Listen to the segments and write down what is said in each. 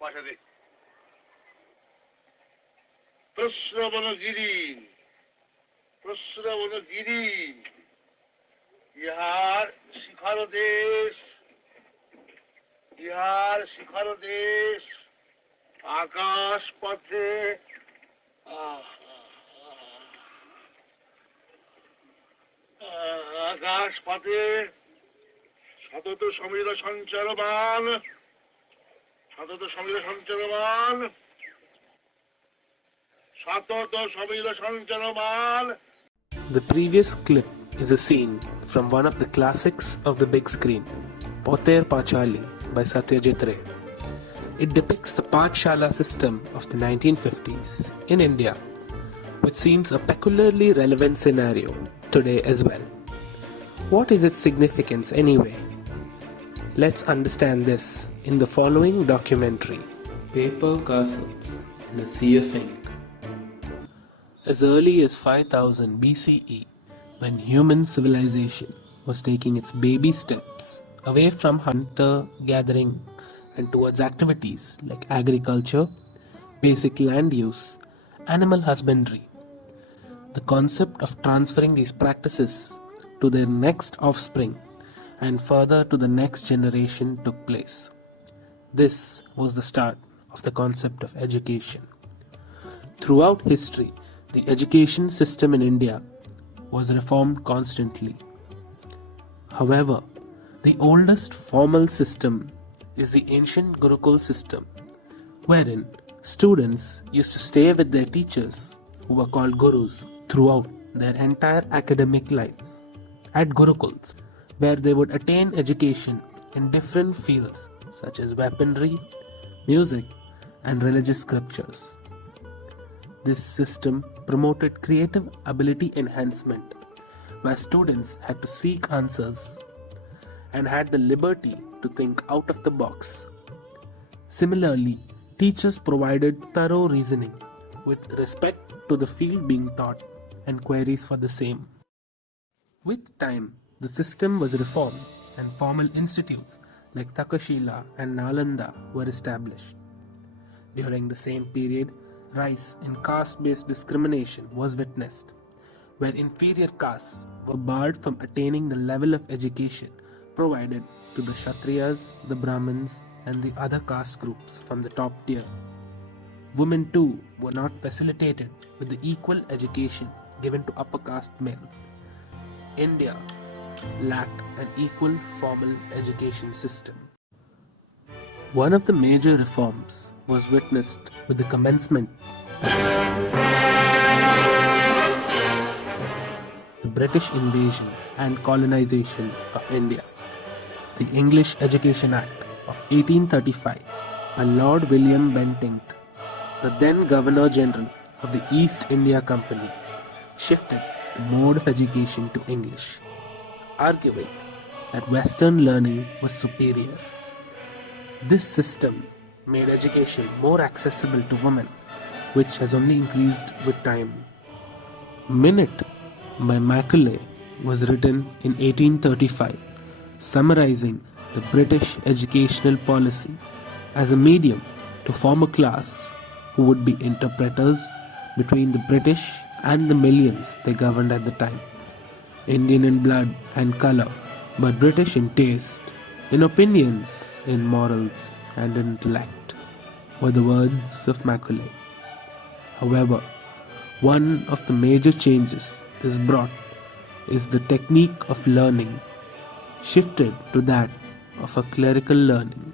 পাঠাতে প্রশ্রবণগিরি প্রশ্রবণগিরি ইহার শিখর দেশ আকাশ পথে আকাশ পথে সতত Samir সঞ্চারমান সতত Samir সঞ্চারমান সতত Samir সঞ্চারমান. The previous clip is a scene from one of the classics of the big screen, Poter Panchali by Satyajit Ray. It depicts the Pathshala system of the 1950s in India, which seems a peculiarly relevant scenario today as well. What is its significance anyway? Let's understand this in the following documentary, Paper Castles in a Sea of Ink. As early as 5000 BCE, when human civilization was taking its baby steps away from hunter-gathering and towards activities like agriculture, basic land use, animal husbandry, the concept of transferring these practices to their next offspring and further to the next generation took place. This was the start of the concept of education. Throughout history, the education system in India was reformed constantly. However, the oldest formal system is the ancient Gurukul system, wherein students used to stay with their teachers, who were called gurus, throughout their entire academic lives at Gurukuls, where they would attain education in different fields such as weaponry, music, and religious scriptures. This system promoted creative ability enhancement, where students had to seek answers and had the liberty to think out of the box. Similarly, teachers provided thorough reasoning with respect to the field being taught and queries for the same. With time, the system was reformed and formal institutes like Takashila and Nalanda were established. During the same period, rise in caste-based discrimination was witnessed, where inferior castes were barred from attaining the level of education provided to the Kshatriyas, the Brahmins, and the other caste groups from the top tier. Women too were not facilitated with the equal education given to upper caste males. India lacked an equal formal education system. One of the major reforms was witnessed with the commencement the British invasion and colonization of India. The English Education Act of 1835 by Lord William Bentinck, the then Governor General of the East India Company, shifted the mode of education to English, arguing that Western learning was superior. This system made education more accessible to women, which has only increased with time. Minute by Macaulay was written in 1835, summarizing the British educational policy as a medium to form a class who would be interpreters between the British and the millions they governed at the time. Indian in blood and color, but British in taste, in opinions, in morals, and in intellect, were the words of Macaulay. However, one of the major changes this brought is the technique of learning shifted to that of a clerical learning,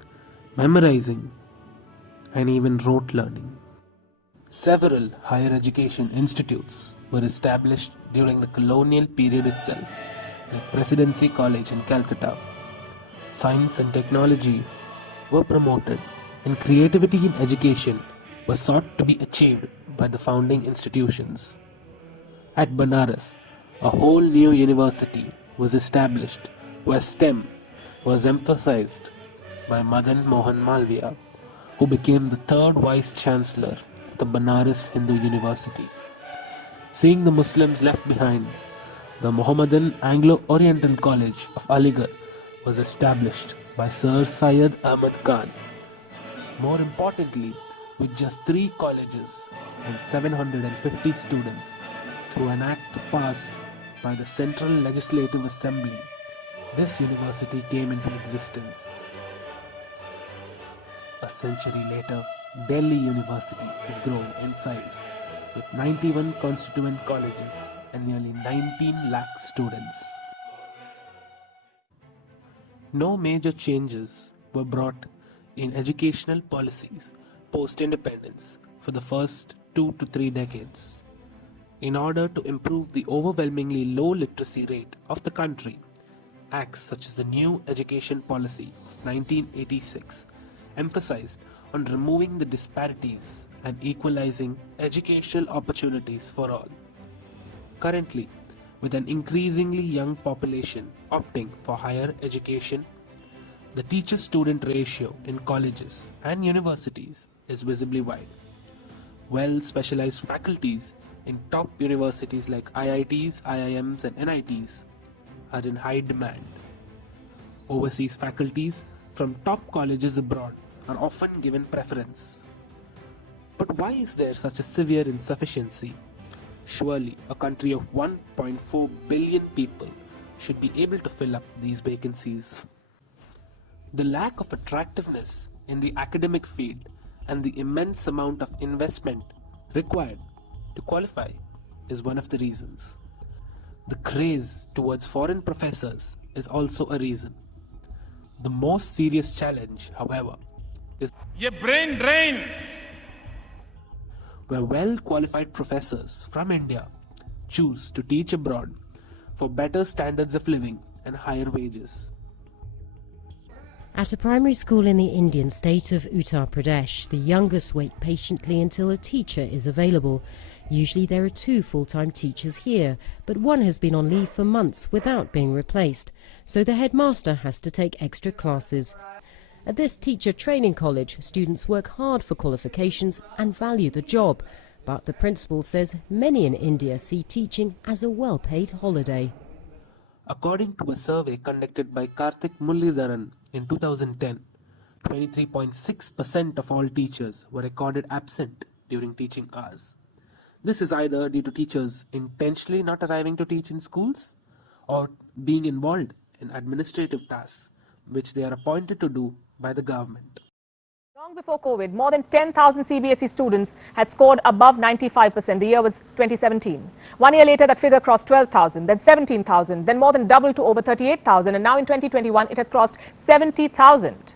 memorizing, and even rote learning. Several higher education institutes were established during the colonial period itself, like Presidency College in Calcutta. Science and technology were promoted, and creativity in education was sought to be achieved by the founding institutions. At Banaras, a whole new university was established where STEM was emphasized by Madan Mohan Malviya, who became the third Vice Chancellor of the Banaras Hindu University. Seeing the Muslims left behind, the Mohammedan Anglo-Oriental College of Aligarh was established by Sir Syed Ahmad Khan. More importantly, with just 3 colleges and 750 students, through an act passed by the Central Legislative Assembly, this university came into existence. A century later, Delhi University has grown in size with 91 constituent colleges and nearly 19 lakh students. No major changes were brought in educational policies post-independence for the first 2 to 3 decades. In order to improve the overwhelmingly low literacy rate of the country, acts such as the New Education Policy of 1986 emphasized on removing the disparities and equalizing educational opportunities for all. Currently, with an increasingly young population opting for higher education, the teacher-student ratio in colleges and universities is visibly wide. Well-specialized faculties in top universities like IITs, IIMs and NITs are in high demand. Overseas faculties from top colleges abroad are often given preference. But why is there such a severe insufficiency? Surely a country of 1.4 billion people should be able to fill up these vacancies. The lack of attractiveness in the academic field and the immense amount of investment required to qualify is one of the reasons. The craze towards foreign professors is also a reason. The most serious challenge, however, is brain drain where well-qualified professors from India choose to teach abroad for better standards of living and higher wages. At a primary school in the Indian state of Uttar Pradesh, the youngest wait patiently until a teacher is available. Usually there are 2 full-time teachers here, but one has been on leave for months without being replaced, so the headmaster has to take extra classes. At this teacher training college, students work hard for qualifications and value the job, but the principal says many in India see teaching as a well-paid holiday. According to a survey conducted by Karthik Mullidharan in 2010, 23.6% of all teachers were recorded absent during teaching hours. This is either due to teachers intentionally not arriving to teach in schools or being involved in administrative tasks which they are appointed to do by the government. Long before COVID, more than 10,000 CBSE students had scored above 95%. The year was 2017. 1 year later, that figure crossed 12,000, then 17,000, then more than doubled to over 38,000, and now in 2021, it has crossed 70,000.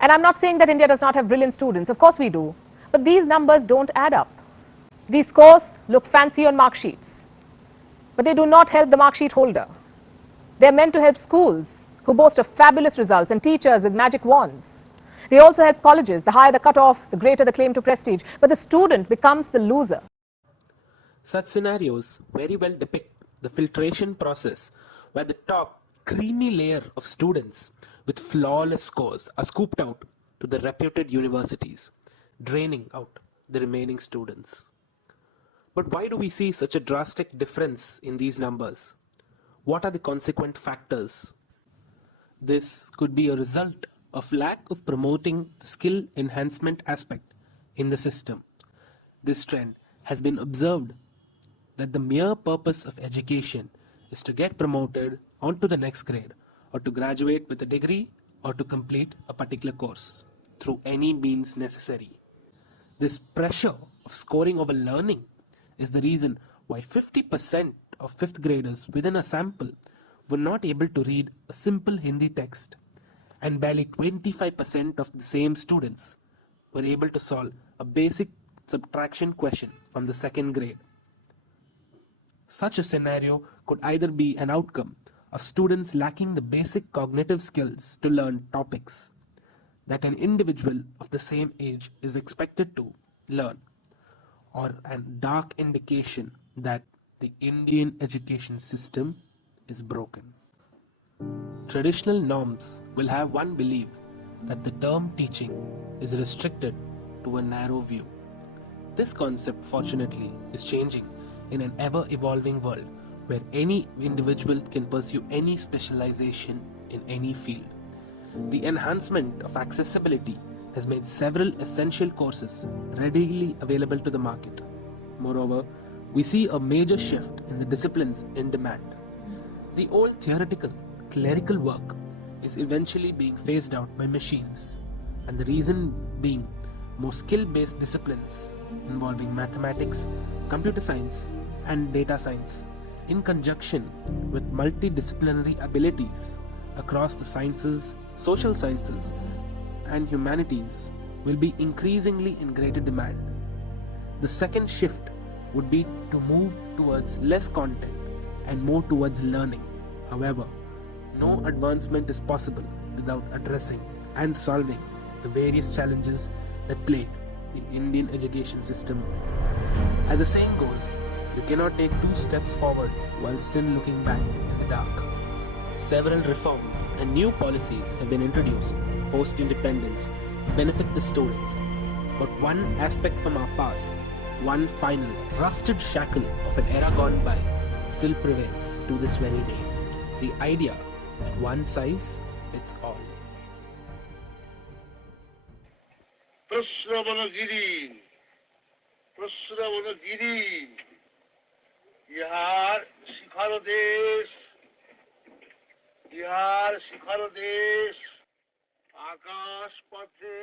And I'm not saying that India does not have brilliant students. Of course we do. But these numbers don't add up. These scores look fancy on mark sheets, but they do not help the mark sheet holder. They're meant to help schools who boast of fabulous results and teachers with magic wands. They also help colleges. The higher the cutoff, the greater the claim to prestige. But the student becomes the loser. Such scenarios very well depict the filtration process where the top creamy layer of students with flawless scores are scooped out to the reputed universities, draining out the remaining students. But why do we see such a drastic difference in these numbers? What are the consequent factors? This could be a result of lack of promoting the skill enhancement aspect in the system. This trend has been observed that the mere purpose of education is to get promoted onto the next grade or to graduate with a degree or to complete a particular course through any means necessary. This pressure of scoring over learning is the reason why 50% of 5th graders within a sample were not able to read a simple Hindi text, and barely 25% of the same students were able to solve a basic subtraction question from the 2nd grade. Such a scenario could either be an outcome of students lacking the basic cognitive skills to learn topics that an individual of the same age is expected to learn, or a dark indication that the Indian education system is broken. Traditional norms will have one belief that the term teaching is restricted to a narrow view. This concept, fortunately, is changing in an ever-evolving world where any individual can pursue any specialization in any field. The enhancement of accessibility has made several essential courses readily available to the market. Moreover, we see a major shift in the disciplines in demand. The old theoretical, clerical work is eventually being phased out by machines, and the reason being more skill-based disciplines involving mathematics, computer science, and data science, in conjunction with multidisciplinary abilities across the sciences, social sciences, and humanities, will be increasingly in greater demand. The second shift would be to move towards less content and more towards learning. However, no advancement is possible without addressing and solving the various challenges that plague the Indian education system. As the saying goes, you cannot take two steps forward while still looking back in the dark. Several reforms and new policies have been introduced post-independence to benefit the students. But one aspect from our past, one final rusted shackle of an era gone by, still prevails to this very day. The idea that one size fits all. প্রশ্রবণগিরি ইহার শিখর দেশ আকাশ পথে